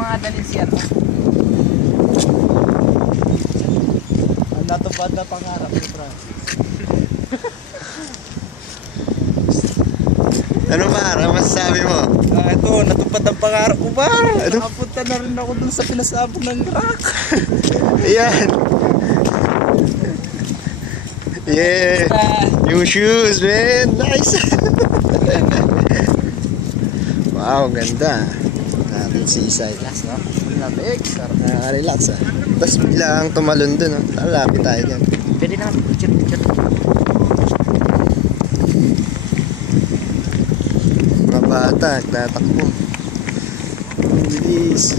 mga dalhin siya. Ang natupad na pangarap ni Francis. Ano ba? Ano masasabi mo? Ito, natupad ang pangarap ko ba? Nakapunta na rin ako dun sa pinasabog ng rock. Ayan. Yeah. Yung shoes, man. Nice. Wow, ganda. Natin seaside. Relax, no? Labig, sarap. Nakaka-relax ah. Tapos biglang tumalon dun. Oh. Lapit tayo dyan. Pwede na, picture. Mga bata, nagtatakbo. Ang bilis.